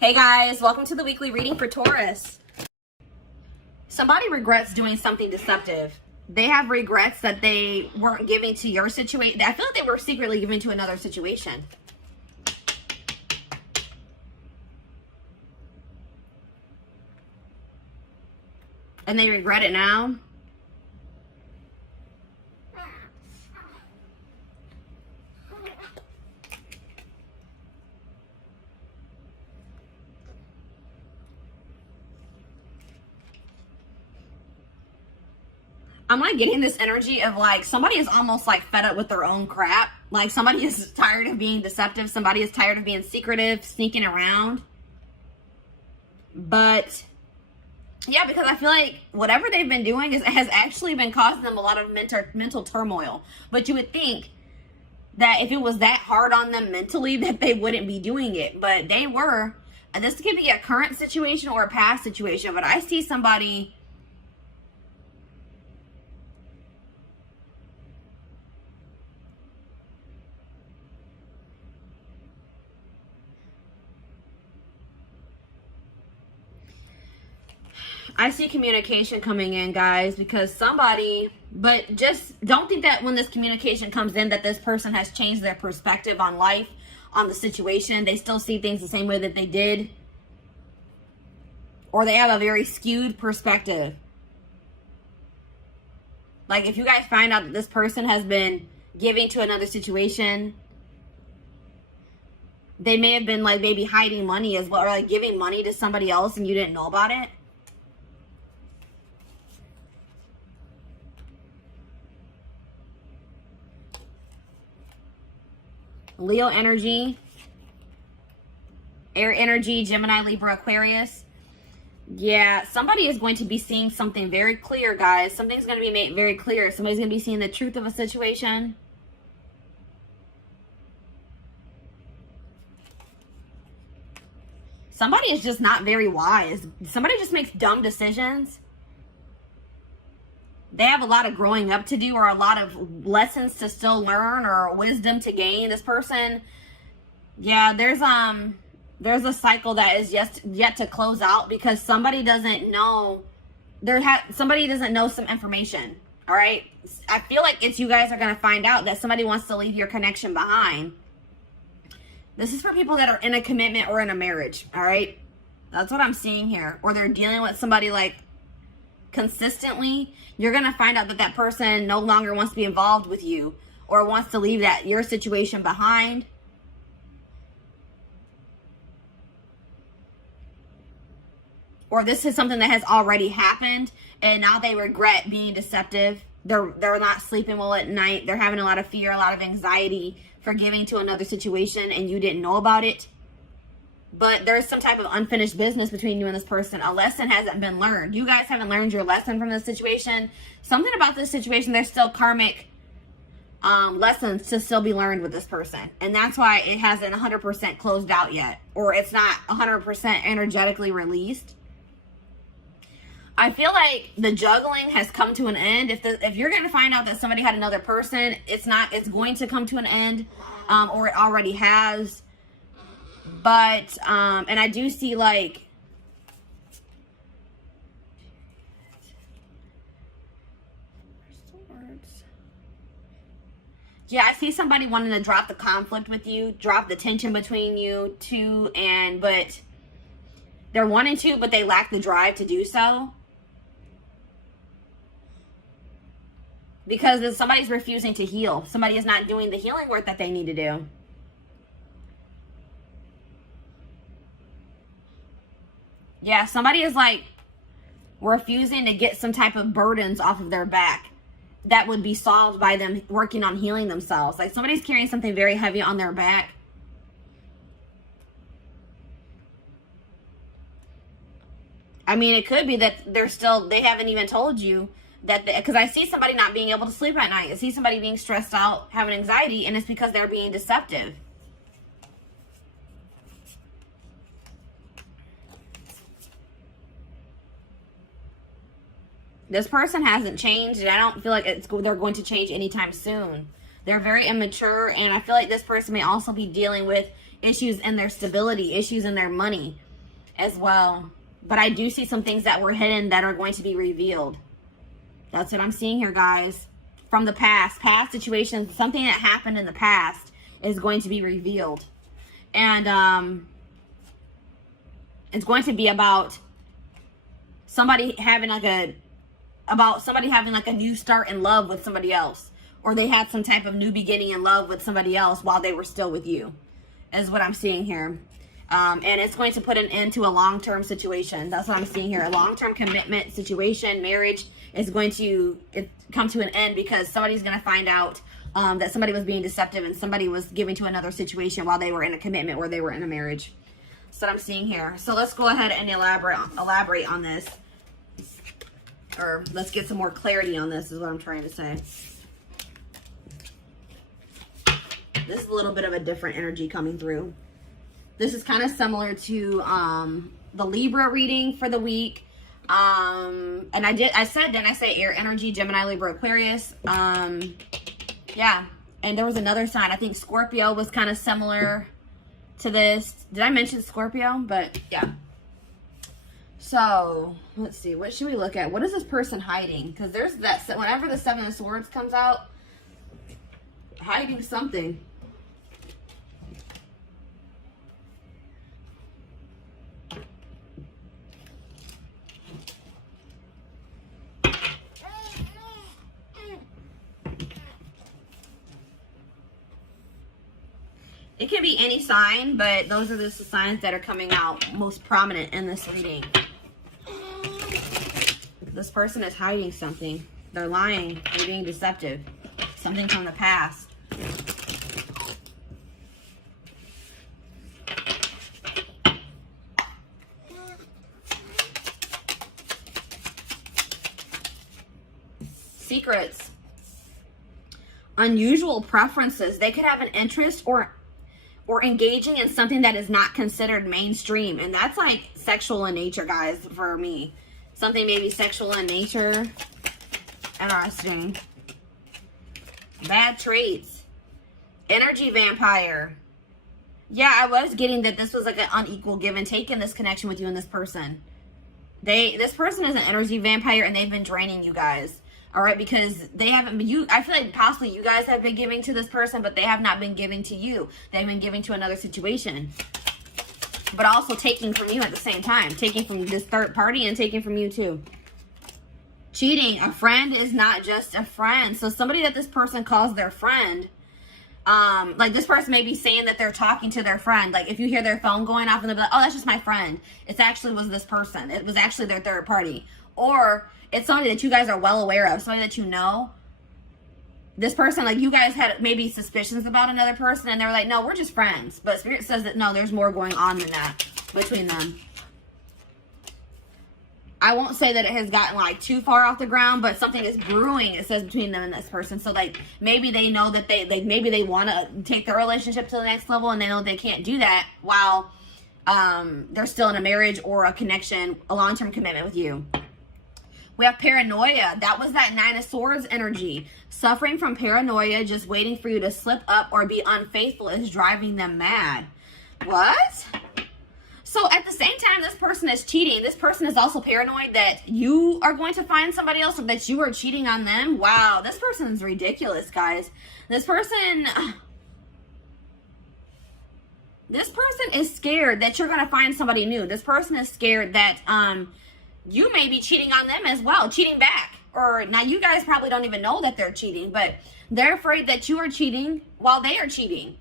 Hey guys, welcome to the weekly reading for Taurus. Somebody regrets doing something deceptive. They have regrets that they weren't giving to your situation. I feel like they were secretly giving to another situation. And they regret it now. I'm like getting this energy of like somebody is almost like fed up with their own crap. Like somebody is tired of being deceptive. Somebody is tired of being secretive, sneaking around. But yeah, because I feel like whatever they've been doing has actually been causing them a lot of mental turmoil. But you would think that if it was that hard on them mentally that they wouldn't be doing it. But they were. And this could be a current situation or a past situation. But I see somebody... I see communication coming in, guys, because somebody, but just don't think that when this communication comes in that this person has changed their perspective on life, on the situation. They still see things the same way that they did. Or they have a very skewed perspective. Like if you guys find out that this person has been giving to another situation, they may have been like maybe hiding money as well, or like giving money to somebody else and you didn't know about it. Leo energy, air energy, Gemini, Libra, Aquarius. Yeah, somebody is going to be seeing something very clear, guys. Something's going to be made very clear. Somebody's going to be seeing the truth of a situation. Somebody is just not very wise. Somebody just makes dumb decisions. They have a lot of growing up to do, or a lot of lessons to still learn, or wisdom to gain. This person, yeah, there's a cycle that is yet to close out because somebody doesn't know. Somebody doesn't know some information. All right, I feel like it's you guys are gonna find out that somebody wants to leave your connection behind. This is for people that are in a commitment or in a marriage. All right, that's what I'm seeing here. Or they're dealing with somebody like consistently. You're gonna find out that that person no longer wants to be involved with you, or wants to leave your situation behind. Or this is something that has already happened and now they regret being deceptive. They're not sleeping well at night. They're having a lot of fear, a lot of anxiety for giving to another situation and you didn't know about it. But there's some type of unfinished business between you and this person. A lesson hasn't been learned. You guys haven't learned your lesson from this situation. Something about this situation, there's still karmic lessons to still be learned with this person. And that's why it hasn't 100% closed out yet. Or it's not 100% energetically released. I feel like the juggling has come to an end. If you're going to find out that somebody had another person, it's going to come to an end. Or it already has. But, and I do see like, yeah, I see somebody wanting to drop the conflict with you, drop the tension between you two, but they're wanting to, but they lack the drive to do so. Because somebody's refusing to heal. Somebody is not doing the healing work that they need to do. Yeah, somebody is like refusing to get some type of burdens off of their back that would be solved by them working on healing themselves. Like somebody's carrying something very heavy on their back. I mean, it could be that they haven't even told you that, because I see somebody not being able to sleep at night. I see somebody being stressed out, having anxiety, and it's because they're being deceptive. This person hasn't changed, and I don't feel like they're going to change anytime soon. They're very immature, and I feel like this person may also be dealing with issues in their stability, issues in their money. as well. But I do see some things that were hidden that are going to be revealed. That's what I'm seeing here, guys. From the past situations, something that happened in the past is going to be revealed. And it's going to be about somebody having like a new start in love with somebody else, or they had some type of new beginning in love with somebody else while they were still with you, is what I'm seeing here. And it's going to put an end to a long-term situation. That's what I'm seeing here. A long-term commitment situation, marriage, is going to come to an end because somebody's going to find out that somebody was being deceptive and somebody was giving to another situation while they were in a commitment or they were in a marriage. That's what I'm seeing here. So let's go ahead and elaborate on this. Or let's get some more clarity on this, is what I'm trying to say. This is a little bit of a different energy coming through. This is kind of similar to the Libra reading for the week. And I said, didn't I say air energy, Gemini, Libra, Aquarius? Yeah. And there was another sign. I think Scorpio was kind of similar to this. Did I mention Scorpio? But yeah. So let's see. What should we look at? What is this person hiding? Because there's that, whenever the Seven of Swords comes out, hiding something. It can be any sign, but those are the signs that are coming out most prominent in this reading. This person is hiding something. They're lying. They're being deceptive. Something from the past. Secrets. Unusual preferences. They could have an interest or engaging in something that is not considered mainstream. And that's like sexual in nature, guys, for me. Something maybe sexual in nature. Interesting. Bad traits. Energy vampire. Yeah, I was getting that this was like an unequal give and take in this connection with you and this person. This person is an energy vampire and they've been draining you guys. All right, because they haven't been, I feel like possibly you guys have been giving to this person, but they have not been giving to you. They've been giving to another situation. But also taking from you at the same time. Taking from this third party and taking from you too. Cheating. A friend is not just a friend. So somebody that this person calls their friend, like this person may be saying that they're talking to their friend. Like if you hear their phone going off and they'll be like, oh, that's just my friend. It actually was this person. It was actually their third party. Or it's somebody that you guys are well aware of, somebody that you know. This person, like you guys had maybe suspicions about another person and they were like, no, we're just friends. But Spirit says that no, there's more going on than that between them. I won't say that it has gotten like too far off the ground, but something is brewing, it says, between them and this person. So like maybe they know that maybe they want to take their relationship to the next level and they know they can't do that while they're still in a marriage or a connection, a long-term commitment with you. We have paranoia. That was that Nine of Swords energy. Suffering from paranoia, just waiting for you to slip up or be unfaithful is driving them mad. What? So at the same time this person is cheating, this person is also paranoid that you are going to find somebody else or that you are cheating on them. Wow, this person is ridiculous, guys. This person is scared that you're going to find somebody new. This person is scared that you may be cheating on them as well, cheating back. Or now you guys probably don't even know that they're cheating, but they're afraid that you are cheating while they are cheating.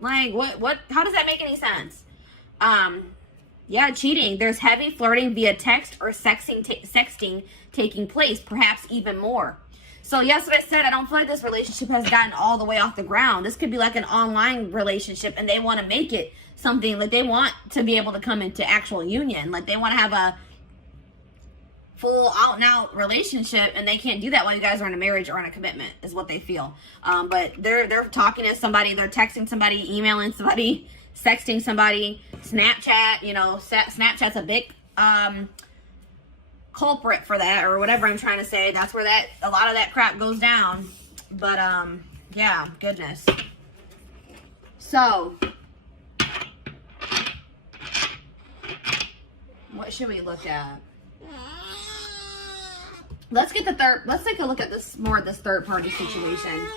Like what how does that make any sense? Yeah, cheating. There's heavy flirting via text or sexting taking place, perhaps even more. So yes, what I said, I don't feel like this relationship has gotten all the way off the ground. This could be like an online relationship and they want to make it something like they want to be able to come into actual union. Like they want to have a full out and out relationship and they can't do that while you guys are in a marriage or in a commitment is what they feel. But they're talking to somebody, they're texting somebody, emailing somebody, sexting somebody, Snapchat, you know, Snapchat's a big culprit for that, or whatever I'm trying to say. That's where a lot of that crap goes down. But yeah, goodness. So What should we look at? Let's get the third. Let's take a look at this more of this third party situation.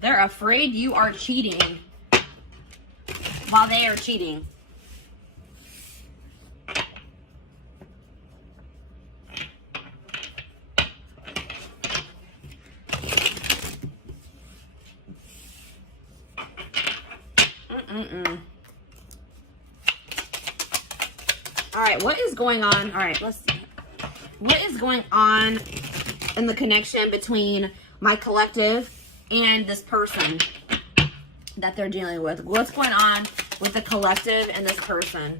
They're afraid you are cheating while they are cheating. All right, what is going on? All right, let's see. What is going on in the connection between my collective and this person that they're dealing with? What's going on with the collective and this person?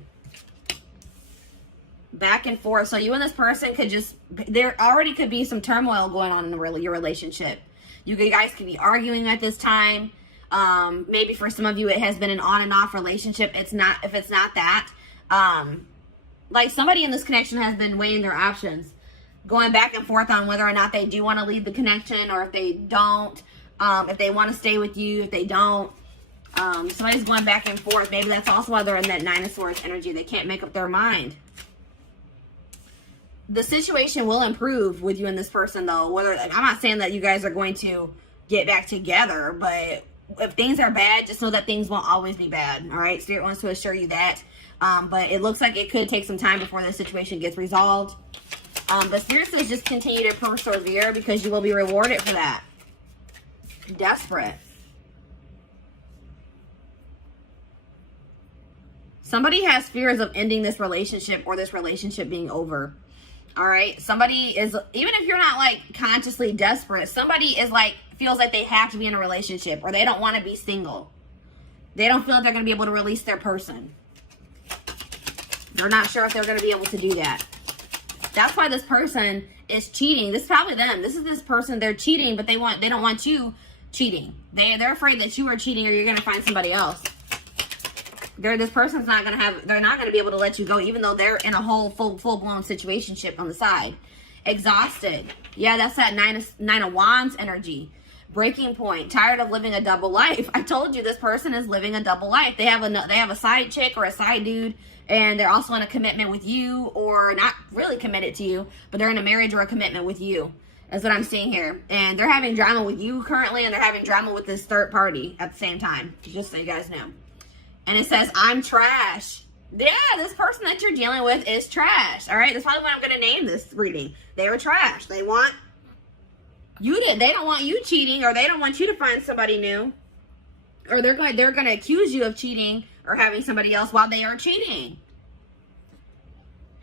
Back and forth. So you and this person could just, there already could be some turmoil going on in your relationship. You guys could be arguing at this time. Maybe for some of you it has been an on and off relationship. It's not, if it's not that, like somebody in this connection has been weighing their options, going back and forth on whether or not they do want to leave the connection, or if they don't, if they want to stay with you, if they don't. Somebody's going back and forth. Maybe that's also why they're in that Nine of Swords energy. They can't make up their mind. The situation will improve with you and this person, though. Whether, I'm not saying that you guys are going to get back together, but if things are bad, just know that things won't always be bad. All right, Spirit wants to assure you that. But it looks like it could take some time before this situation gets resolved. But Spirit says just continue to persevere, because you will be rewarded for that. Desperate. Somebody has fears of ending this relationship, or this relationship being over. All right. Somebody is, even if you're not like consciously desperate, somebody is like, feels like they have to be in a relationship, or they don't want to be single. They don't feel like they're going to be able to release their person. They're not sure if they're going to be able to do that. That's why this person is cheating. This is probably them. This is this person. They're cheating, but they don't want you cheating. They're afraid that you are cheating, or you're going to find somebody else. This person's not going to have, they're not going to be able to let you go, even though they're in a whole full-blown situationship on the side. Exhausted. Yeah, that's that Nine of Wands energy. Breaking point. Tired of living a double life. I told you this person is living a double life. They have a side chick or a side dude, and they're also in a commitment with you, or not really committed to you, but they're in a marriage or a commitment with you. That's what I'm seeing here. And they're having drama with you currently, and they're having drama with this third party at the same time. Just so you guys know. And it says, I'm trash. Yeah, this person that you're dealing with is trash. All right, that's probably what I'm going to name this reading. They were trash. They want you to, they don't want you cheating, or they don't want you to find somebody new. Or they're going to accuse you of cheating or having somebody else while they are cheating.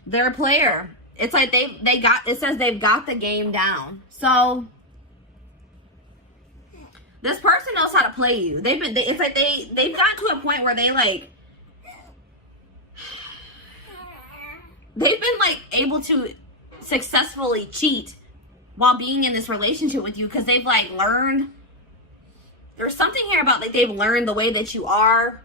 They're a player. It's like it says they've got the game down. So this person knows how to play you. It's like they've gotten to a point where they've been like able to successfully cheat while being in this relationship with you, because they've like learned. There's something here about like they've learned the way that you are.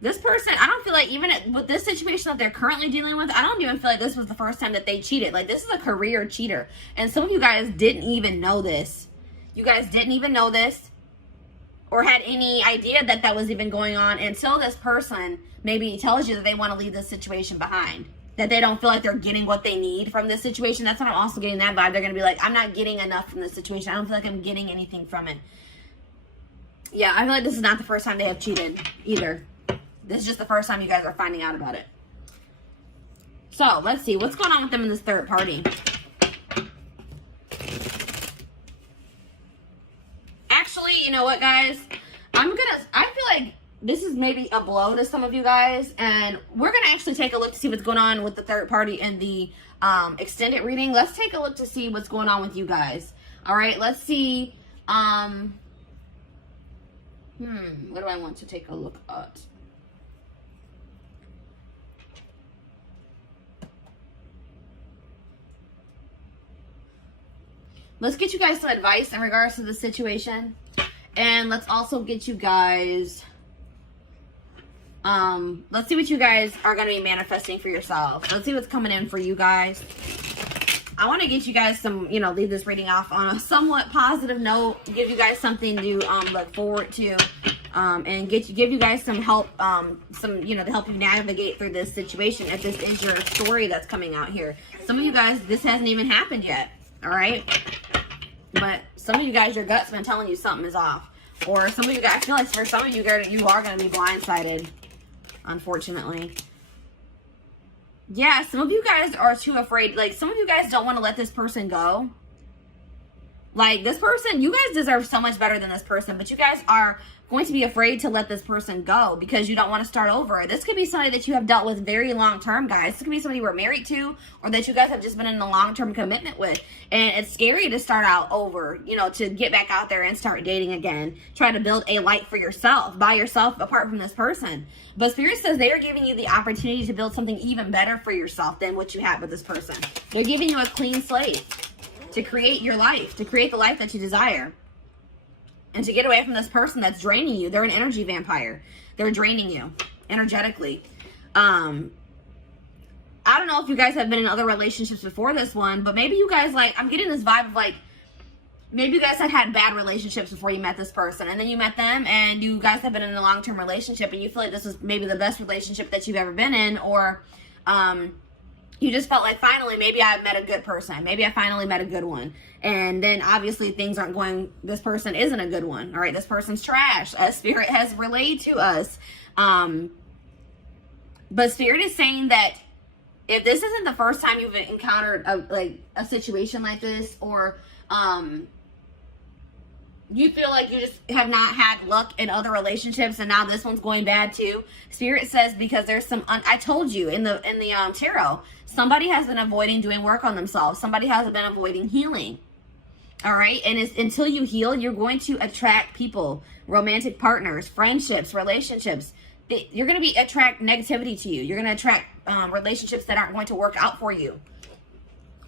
This person, I don't feel like, even with this situation that they're currently dealing with, I don't even feel like this was the first time that they cheated. Like, this is a career cheater. And some of you guys didn't even know this. You guys didn't even know this, or had any idea that that was even going on, until this person maybe tells you that they want to leave this situation behind. That they don't feel like they're getting what they need from this situation. That's what I'm also getting that vibe. They're going to be like, I'm not getting enough from this situation. I don't feel like I'm getting anything from it. Yeah, I feel like this is not the first time they have cheated either. This is just the first time you guys are finding out about it. So, let's see. What's going on with them in this third party? Actually, you know what, guys? I feel like this is maybe a blow to some of you guys. And we're going to actually take a look to see what's going on with the third party in the extended reading. Let's take a look to see what's going on with you guys. All right, let's see. What do I want to take a look at? Let's get you guys some advice in regards to the situation. And let's also get you guys, let's see what you guys are going to be manifesting for yourself. Let's see what's coming in for you guys. I want to get you guys some, you know, leave this reading off on a somewhat positive note, give you guys something to look forward to, and give you guys some help, you know, to help you navigate through this situation if this is your story that's coming out here. Some of you guys, this hasn't even happened yet, all right? But some of you guys, your gut's been telling you something is off. Or some of you guys, I feel like for some of you, you are going to be blindsided, unfortunately. Yeah, some of you guys are too afraid. Like, some of you guys don't want to let this person go. Like, this person, you guys deserve so much better than this person, but you guys are going to be afraid to let this person go because you don't want to start over. This could be somebody that you have dealt with very long term, guys. This could be somebody you were married to or that you guys have just been in a long-term commitment with. And it's scary to start out over, you know, to get back out there and start dating again. Try to build a life for yourself, by yourself, apart from this person. But Spirit says they are giving you the opportunity to build something even better for yourself than what you had with this person. They're giving you a clean slate to create your life, to create the life that you desire. And to get away from this person that's draining you. They're an energy vampire. They're draining you energetically. I don't know if you guys have been in other relationships before this one, but maybe you guys, like, I'm getting this vibe of, like, maybe you guys had bad relationships before you met this person, and then you met them, and you guys have been in a long-term relationship, and you feel like this was maybe the best relationship that you've ever been in, or you just felt like, finally, maybe I met a good person. Maybe I finally met a good one. And then obviously things aren't going, this person isn't a good one. All right, this person's trash, as Spirit has relayed to us. But Spirit is saying that if this isn't the first time you've encountered a situation like this, or you feel like you just have not had luck in other relationships and now this one's going bad too, Spirit says because there's some, I told you in the tarot, somebody has been avoiding doing work on themselves. Somebody has been avoiding healing. All right. And it's, until you heal, you're going to attract people, romantic partners, friendships, relationships. You're going to attract negativity to you. You're going to attract relationships that aren't going to work out for you.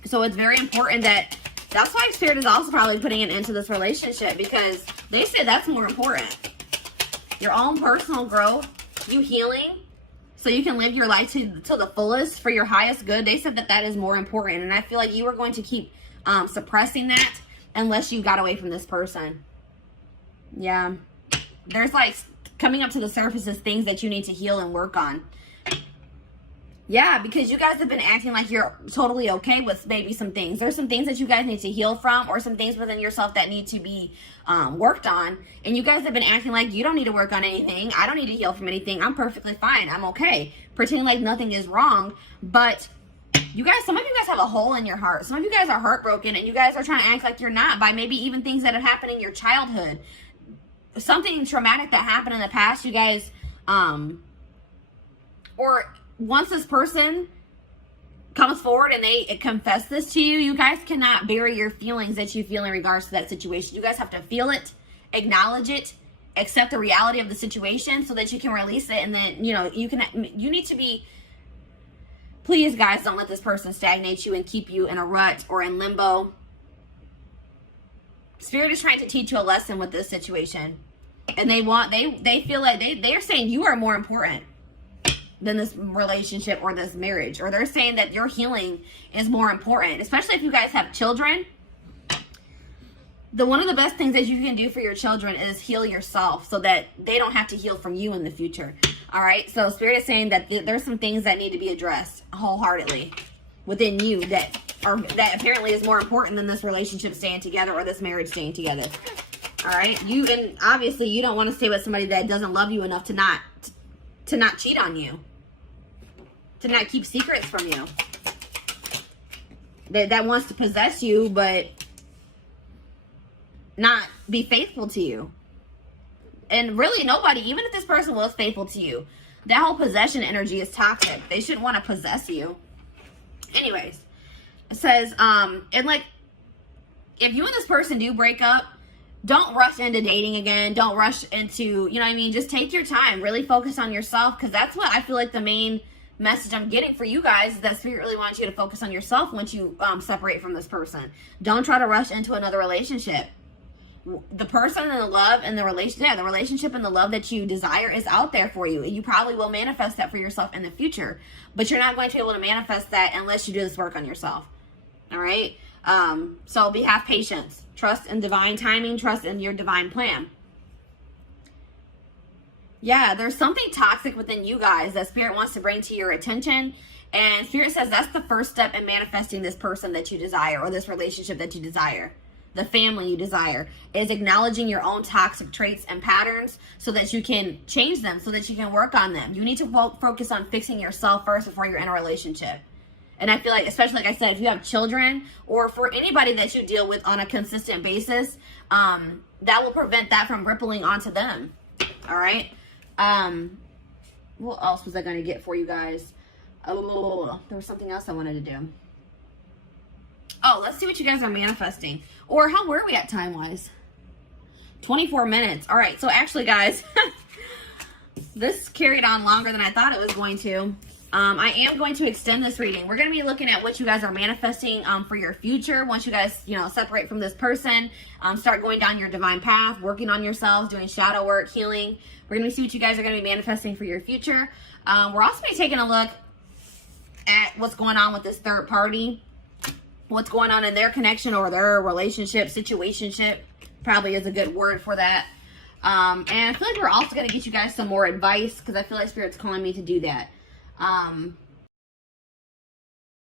So it's very important that's why Spirit is also probably putting an end to this relationship, because they say that's more important. Your own personal growth, you healing, so you can live your life to the fullest for your highest good. They said that is more important. And I feel like you are going to keep suppressing that unless you got away from this person. Yeah. There's, like, coming up to the surface is things that you need to heal and work on. Yeah, because you guys have been acting like you're totally okay with maybe some things. There's some things that you guys need to heal from, or some things within yourself that need to be worked on. And you guys have been acting like you don't need to work on anything. I don't need to heal from anything. I'm perfectly fine. I'm okay. Pretending like nothing is wrong. But you guys, some of you guys have a hole in your heart. Some of you guys are heartbroken, and you guys are trying to act like you're not by maybe even things that have happened in your childhood. Something traumatic that happened in the past, you guys, or once this person comes forward and they confess this to you, you guys cannot bury your feelings that you feel in regards to that situation. You guys have to feel it, acknowledge it, accept the reality of the situation so that you can release it. And then, you know, you need to be, please guys, don't let this person stagnate you and keep you in a rut or in limbo. Spirit is trying to teach you a lesson with this situation. And they feel like they're saying you are more important than this relationship or this marriage, or they're saying that your healing is more important, especially if you guys have children. One of the best things that you can do for your children is heal yourself so that they don't have to heal from you in the future. All right. So Spirit is saying that there's some things that need to be addressed wholeheartedly within you that apparently is more important than this relationship staying together or this marriage staying together. All right. And obviously you don't want to stay with somebody that doesn't love you enough to not cheat on you, to not keep secrets from you, that wants to possess you but not be faithful to you. And really nobody, even if this person was faithful to you, that whole possession energy is toxic. They shouldn't want to possess you. Anyways, it says, and like, if you and this person do break up, don't rush into dating again. Don't rush into, you know what I mean? Just take your time. Really focus on yourself, because that's what I feel like the main message I'm getting for you guys is that Spirit really wants you to focus on yourself once you separate from this person. Don't try to rush into another relationship. The person and the love and the relationship and the love that you desire is out there for you. You probably will manifest that for yourself in the future, but you're not going to be able to manifest that unless you do this work on yourself. All right. So have patience, trust in divine timing, trust in your divine plan. Yeah, there's something toxic within you guys that Spirit wants to bring to your attention. And Spirit says that's the first step in manifesting this person that you desire, or this relationship that you desire. The family you desire is acknowledging your own toxic traits and patterns so that you can change them, so that you can work on them. You need to focus on fixing yourself first before you're in a relationship. And I feel like, especially like I said, if you have children or for anybody that you deal with on a consistent basis, that will prevent that from rippling onto them. All right. What else was I going to get for you guys? Oh, there was something else I wanted to do. Oh, let's see what you guys are manifesting. Or how were we at time-wise? 24 minutes. All right. So actually, guys, this carried on longer than I thought it was going to. I am going to extend this reading. We're going to be looking at what you guys are manifesting for your future. Once you guys, separate from this person, start going down your divine path, working on yourselves, doing shadow work, healing. We're going to see what you guys are going to be manifesting for your future. We're also going to be taking a look at what's going on with this third party. What's going on in their connection or their relationship, situationship, probably is a good word for that. And I feel like we're also going to get you guys some more advice because I feel like Spirit's calling me to do that.